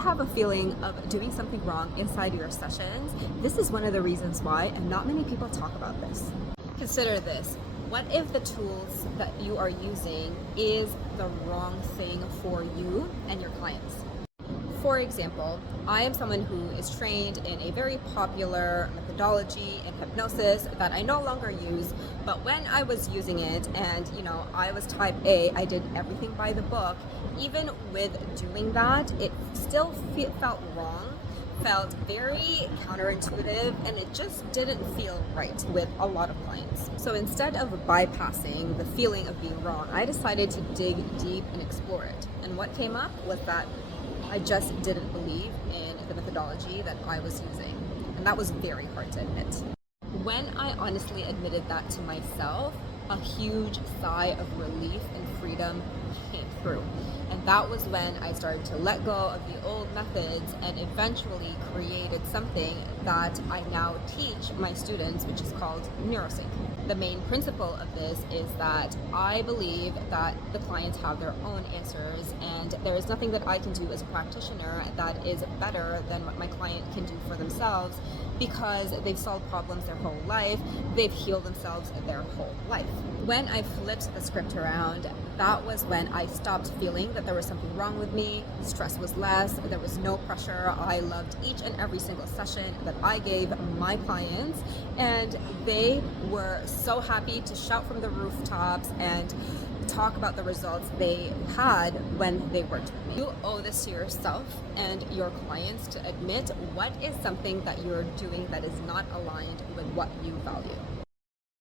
have a feeling of doing something wrong inside your sessions, this is one of the reasons why, and not many people talk about this. Consider this. What if the tools that you are using is the wrong thing for you and your clients? For example, I am someone who is trained in a very popular methodology in hypnosis that I no longer use, but when I was using it and I was type A, I did everything by the book. Even with doing that, it still felt wrong, felt very counterintuitive, and it just didn't feel right with a lot of clients. So instead of bypassing the feeling of being wrong, I decided to dig deep and explore it. And what came up was that I just didn't believe in the methodology that I was using. And that was very hard to admit. When I honestly admitted that to myself, a huge sigh of relief and freedom came through. And that was when I started to let go of the old methods and eventually created something that I now teach my students, which is called NeuroSync. The main principle of this is that I believe that the clients have their own answers, and there is nothing that I can do as a practitioner that is better than what my client can do for themselves, because they've solved problems their whole life, they've healed themselves their whole life. When I flipped the script around, that was when I stopped feeling that there was something wrong with me. Stress was less, there was no pressure. I loved each and every single session that I gave my clients, and they were so happy to shout from the rooftops and talk about the results they had when they worked with me. You owe this to yourself and your clients to admit what is something that you're doing that is not aligned with what you value.